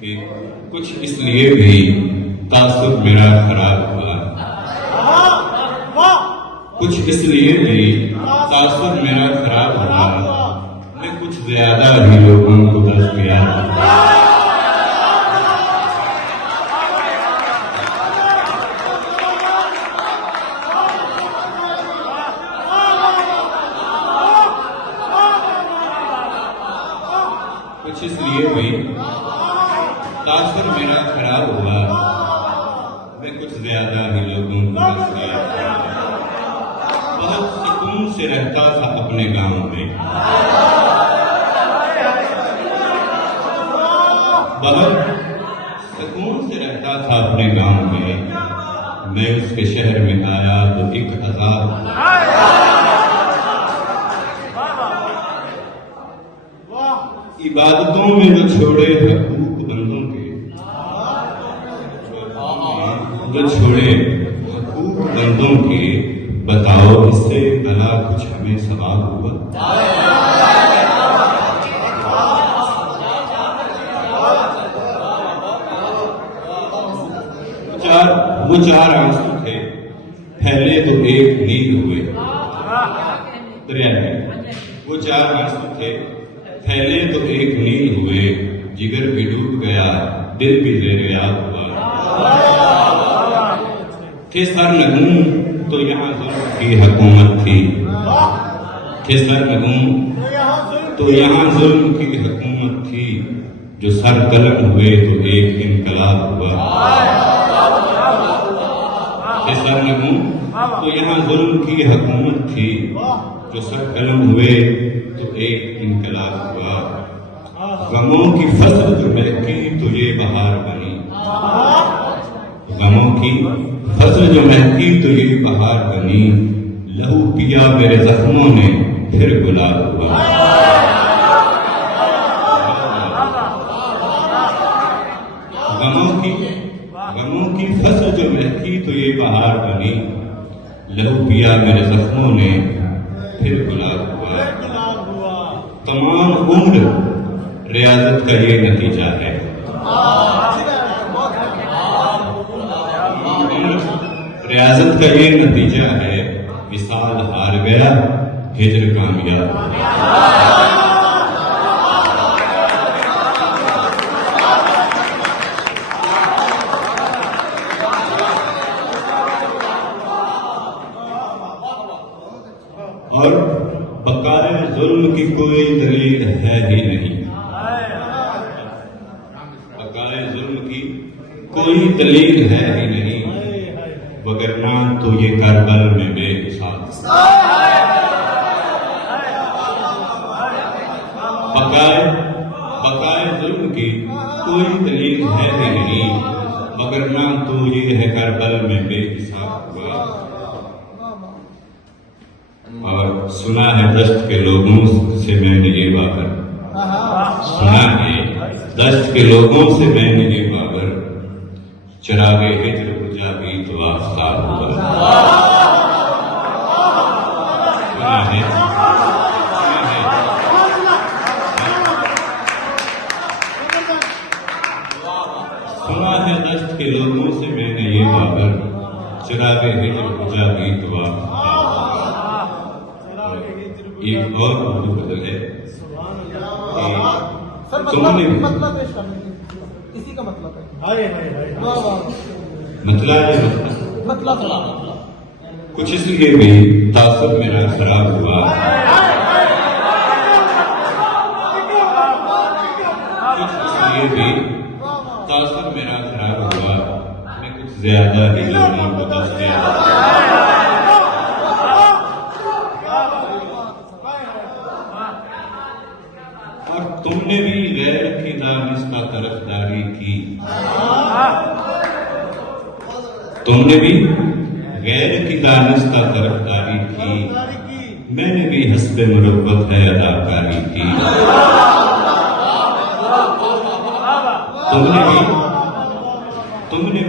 कि कुछ इसलिए भी तासुब मेरा खराब हुआ, कुछ इसलिए भी तासुब मेरा खराब हुआ, मैं कुछ ज्यादा ही लोगों को दस गया। कुछ इसलिए भी तासुर मेरा खराब हुआ, मैं कुछ ज्यादा ही लोगों को दस गया। बहुत सुकून से रहता था अपने गांव में, बहुत सुकून से रहता था अपने गांव में। मैं उसके शहर में आया तो एक अजाब, इबादतों में जो छोड़े हकूक बंदों के, जो छोड़े हकूक बंदों के, बताओ इससे भला कुछ हमें सवाब हुआ? वो चार आंसू थे, फैले तो एक नील हुए दरिया में। वो चार आंसू थे, फैले तो एक नील हुए, जिगर भी डूब गया, दिल भी दरिया हुआ। थे सर नगूं तो यहाँ जुल्म की हुकूमत थी, थे सर नगूं तो यहाँ जुल्म की हुकूमत थी, जो सर कलम हुए तो एक इनकलाब हुआ। थे सर नगूं तो यहाँ जुल्म की हुकूमत थी, जो सर कलम हुए तो एक इनकलाब हुआ। गमों की फसल जो महकी तो ये बहार बनी, गमों की फसल जो महकी तो ये बहार बनी, लहू पिया मेरे जख्मों ने फिर गुलाब हुआ। गमों की फसल जो महकी तो ये बहार बनी, लहू पिया मेरे जख्मों ने फिर गुलाब हुआ। तमाम उम्र रियाजत का ये नतीजा है, रियाजत का ये नतीजा है, विसाल हार गया, हिजर कामयाब। और बकाए जुल्म की कोई दलील है ही नहीं, बकाए जुल्म की कोई दलील है ही नहीं, वगरना तो ये करबल में बेहिसाब। बकाए जुल्म की कोई दलील है ही नहीं, वगरना तो ये है करबल में बेहिसाब हुआ। और सुना है दश्त के लोगों से मैंने ये बाबर, सुना है दश्त के लोगों से मैंने ये बाबर, चिरागे हिजर बुझा भी तो आफ्ताब हुआ। सुना है दश्त के लोगों से मैंने ये बाबर, चिरागे हिजर बुझा भी तो आफ्ताब। एक और उर्दू बदल है, तुमने मतलब इसी का मतलब कुछ इसलिए भी तासुब मेरा खराब हुआ, कुछ इसलिए भी तासुब मेरा खराब हुआ, मैं कुछ ज्यादा ही लोगों को दस गया। और तुमने भी गैर की दानिस्ता तरफदारी की, तुमने भी गैर की दानिस्ता तरफदारी की, मैंने भी हस्बे मुरब्बत है अदाकारी की। तुमने